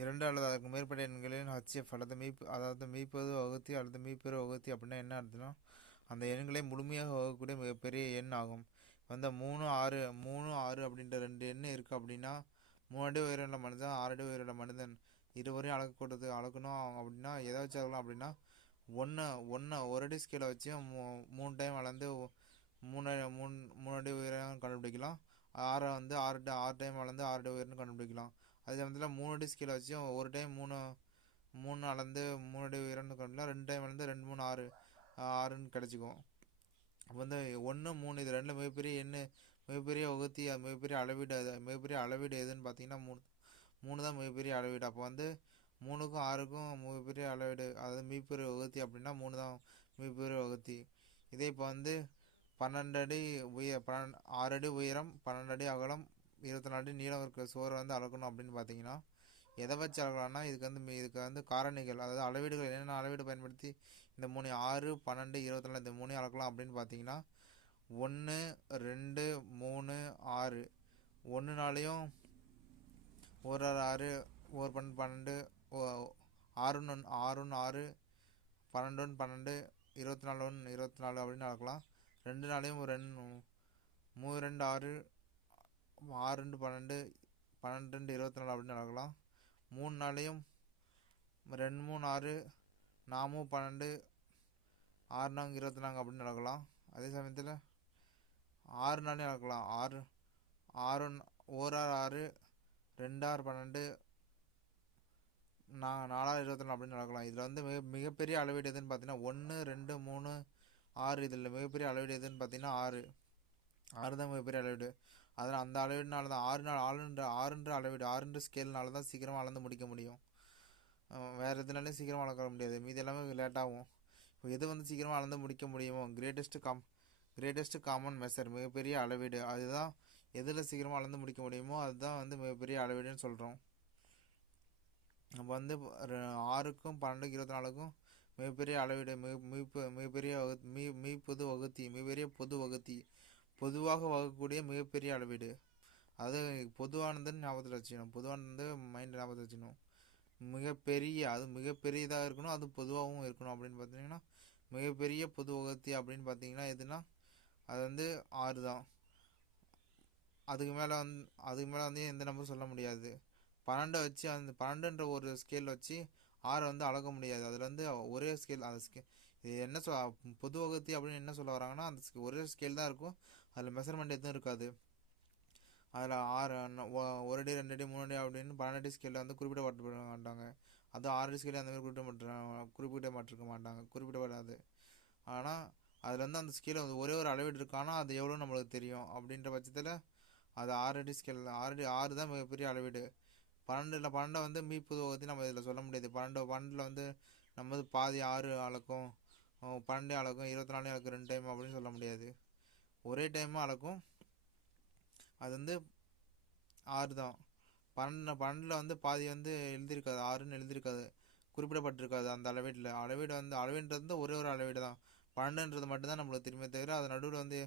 இரண்டு அல்லது அதற்கு மேற்பட்ட எண்களின் ஹச்எஃப் அல்லது மீப் அதாவது மீப்பது வகுத்தி அல்லது மீப்பெரு வகுத்தி அப்படின்னா என்ன அர்த்தம்னா அந்த எண்களை முழுமையாக வகுக்கக்கூடிய மிகப்பெரிய எண் ஆகும். வந்து மூணு ஆறு மூணு ஆறு அப்படின்ற ரெண்டு எண் இருக்குது அப்படின்னா மூணு அடி உயரமுள்ள மனிதன் ஆறு அடி உயரமுள்ள மனிதன் இருவரையும் அளக்கக்கூடாது அளக்கணும் அப்படின்னா எதை வச்சு அளக்கலாம் அப்படின்னா ஒன்று ஒன்று ஒரு அடி ஸ்கேலை வச்சு மூ மூணு டைம் அளந்து மூணு மூணு மூணு அடி உயரம் கண்டுபிடிக்கலாம். ஆறை வந்து ஆறு ஆறு டைம் அளந்து ஆறு அடி உயரம்னு கண்டுபிடிக்கலாம். அதே சமயத்தில் மூணு அடி ஸ்கேலை வச்சு ஒரு டைம் மூணு மூணு அளந்து மூணு அடி இரண்டு கண்டுபிடிக்கலாம் ரெண்டு டைம் அளந்து ரெண்டு மூணு ஆறு ஆறுன்னு கிடச்சிக்கும். அப்போ வந்து ஒன்று மூணு இது ரெண்டு மிகப்பெரிய எண்ணு மிகப்பெரிய உகத்தி அது மிகப்பெரிய அளவீடு அது மிகப்பெரிய அளவீடு எதுன்னு பார்த்தீங்கன்னா மூணு மூணு தான் மிகப்பெரிய அளவீடு. அப்போ வந்து மூணுக்கும் ஆறுக்கும் மிகப்பெரிய அளவீடு அதாவது மிகப்பெரிய வகுத்தி அப்படின்னா மூணு தான் மிகப்பெரிய உகத்தி. இதே இப்போ வந்து பன்னெண்டு அடி உய பன்னெண்டு ஆறு அடி உயரம் பன்னெண்டு அடி அகலம் இருபத்தி நாலு நீளம் இருக்கிற சோறு வந்து அளக்கணும் அப்படின்னு பார்த்தீங்கன்னா எதை வச்சு அளக்கலாம்னா இதுக்கு வந்து இதுக்கு வந்து காரணிகள் அதாவது அளவீடுகள் என்னென்ன அளவீடு பயன்படுத்தி இந்த மூணு ஆறு பன்னெண்டு இருபத்தி நாலு இந்த மூணையும் அளக்கலாம் அப்படின்னு பார்த்தீங்கன்னா ஒன்று ரெண்டு மூணு ஆறு. ஒன்றுனாலையும் ஒரு ஆறு ஆறு ஒரு பன்னெண்டு பன்னெண்டு ஓ- ஆறுன்னு ஒன்று ஆறுன்னு ஆறு பன்னெண்டு பன்னெண்டு இருபத்தி நாலு ஒன்று இருபத்தி நாலு அப்படின்னு அளக்கலாம் ரெண்டு நாளையும் ஒரு ரெண்டு மூணு ரெண்டு ஆறு ஆறு ரெண்டு பன்னெண்டு பன்னெண்டு ரெண்டு இருபத்தி நாலு அப்படின்னு நடக்கலாம். மூணு நாளையும் ரெண்டு மூணு ஆறு நாமும் பன்னெண்டு ஆறு நாங்கள் இருபத்தி நாங்கள் அப்படின்னு நடக்கலாம். அதே சமயத்தில் ஆறு நாளையும் நடக்கலாம். ஆறு ஆறு ஓர் ஆறு ஆறு ரெண்டு ஆறு பன்னெண்டு நா நாலாறு இருபத்தி நாலு அப்படின்னு நடக்கலாம். இதில் வந்து மிக மிகப்பெரிய அளவீடு எதுன்னு பார்த்தீங்கன்னா ஒன்று ரெண்டு மூணு ஆறு இதில் மிகப்பெரிய அளவீடு எதுன்னு பார்த்தீங்கன்னா ஆறு. ஆறு தான் மிகப்பெரிய அளவீடு. அதில் அந்த அளவீடுனால தான் ஆறு நாள் ஆறுன்ற ஆறுன்ற அளவீடு ஆறுன்ற ஸ்கேல்னால தான் சீக்கிரமாக அளந்து முடிக்க முடியும். வேறு வேற எதுனாலையும் சீக்கிரமாக அளக்க முடியாது. மீதி எல்லாமே லேட்டாகும் இப்போ எது வந்து சீக்கிரமாக அளந்து முடிக்க முடியுமோ கிரேட்டஸ்ட்டு கம் கிரேட்டஸ்ட்டு காமன் மெஷர் மிகப்பெரிய அளவீடு. அதுதான் எதில் சீக்கிரமாக அளந்து முடிக்க முடியுமோ அதுதான் வந்து மிகப்பெரிய அளவீடுன்னு சொல்கிறோம் நம்ம வந்து ஆறுக்கும் பன்னெண்டுக்கும் இருபத்தி நாலுக்கும் மிகப்பெரிய அளவீடு மிக மிக மிகப்பெரிய வகு- மீ மீ பொது வகுத்தி மிகப்பெரிய பொது வகுத்தி. பொதுவாக வகுக்கக்கூடிய மிகப்பெரிய அளவீடு. அது பொதுவானதுன்னு ஞாபகத்தில் வச்சுக்கணும். பொதுவானது மைண்ட் ஞாபகத்தில் வச்சுக்கணும். மிகப்பெரிய அது மிகப்பெரியதாக இருக்கணும். அது பொதுவாகவும் இருக்கணும் அப்படின்னு பார்த்தீங்கன்னா மிகப்பெரிய பொது வகுத்தி அப்படின்னு பார்த்தீங்கன்னா எதுனா அது வந்து ஆறு தான். அதுக்கு மேலே வந்து அதுக்கு மேலே வந்து எந்த நம்பரும் சொல்ல முடியாது. பன்னெண்டை வச்சு அந்த பன்னெண்டுன்ற ஒரு ஸ்கேல் வச்சு ஆறை வந்து அளக்க முடியாது. அதில் வந்து ஒரே ஸ்கேல் அந்த ஸ்கே இது என்ன சொல் பொது வகுத்தி அப்படின்னு என்ன சொல்ல வராங்கன்னா அந்த ஒரே ஸ்கேல் தான் இருக்கும். அதில் மெஷர்மெண்ட் எதுவும் இருக்காது. அதில் ஆறு ஒரு அடி ரெண்டு அடி மூணு அடி அப்படின்னு பன்னெண்டு அடி ஸ்கேலில் வந்து குறிப்பிடப்பட்டு மாட்டாங்க. அது ஆறு அடி ஸ்கேலில் அந்த மாதிரி குறிப்பிட மாட்டாங்க குறிப்பிட மாட்டிருக்க மாட்டாங்க. குறிப்பிடப்படாது ஆனால் அதில் வந்து அந்த ஸ்கேலில் வந்து ஒரே ஒரு அளவீடு இருக்கானா ஆனால் அது எவ்வளோ நம்மளுக்கு தெரியும்? அப்படின்ற பட்சத்தில் அது ஆறு அடி ஸ்கேல் ஆறு அடி ஆறு தான் மிகப்பெரிய அளவீடு. பன்னெண்டில் பன்னெண்டை வந்து மீ பற்றி நம்ம இதில் சொல்ல முடியாது. பன்னெண்டு பன்னெண்டில் வந்து நம்ம வந்து பாதி ஆறு அளக்கும் பன்னெண்டு அளக்கும் இருபத்தி நாலு அளக்கும் ரெண்டு டைம் அப்படின்னு சொல்ல முடியாது. ஒரே டைமாக அளக்கும். அது வந்து ஆறு தான். பன்னெண்டு பன்னெண்டில் வந்து பாதி வந்து எழுதியிருக்காது. ஆறுன்னு எழுதியிருக்காது. குறிப்பிடப்பட்டிருக்காது அந்த அளவீட்டில். அளவீடு வந்து அளவீடுன்றது வந்து ஒரே ஒரு அளவீடு தான். பன்னெண்டுன்றது மட்டும்தான் நம்மளுக்கு திரும்ப தவிர அது நடுவில் வந்து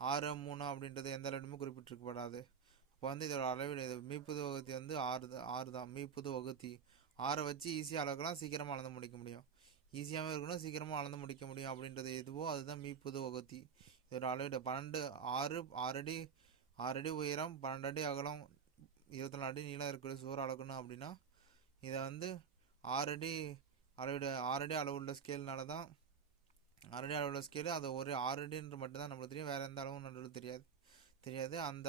ஆறு மூணு அப்படின்றது எந்த அளவீடுமே குறிப்பிட்டிருக்கப்படாது. இப்போ வந்து இதோட அளவீடு இது மீப்புது வகுத்தி வந்து ஆறு தான் ஆறு தான். மீப்புது வகுத்தி. ஆறை வச்சு ஈஸியாக அளக்கலாம். சீக்கிரமாக அளந்து முடிக்க முடியும். ஈஸியாகவும் இருக்கணும் சீக்கிரமாக அளந்து முடிக்க முடியும் அப்படின்றது எதுவோ அதுதான் மீப்புது வகுத்தி. இதோட அளவீடு பன்னெண்டு ஆறு ஆறடி ஆறடி உயரம் பன்னெண்டு அடி அகலம் இருபத்தி நாலு அடி நீளம் இருக்கிற சுவர் அளக்கணும் அப்படின்னா இதை வந்து ஆறடி அளவீடு ஆறடி அளவுள்ள ஸ்கேல்னால தான் ஆறடி அளவுள்ள ஸ்கேலு அது ஒரு ஆறடின்ற மட்டும்தான் நம்மளுக்கு தெரியும். வேறு எந்த அளவும் நம்மளுக்கு தெரியாது. தெரியாது. அந்த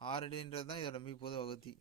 ஆறடின்றது தான் இதோட மீ வகுதி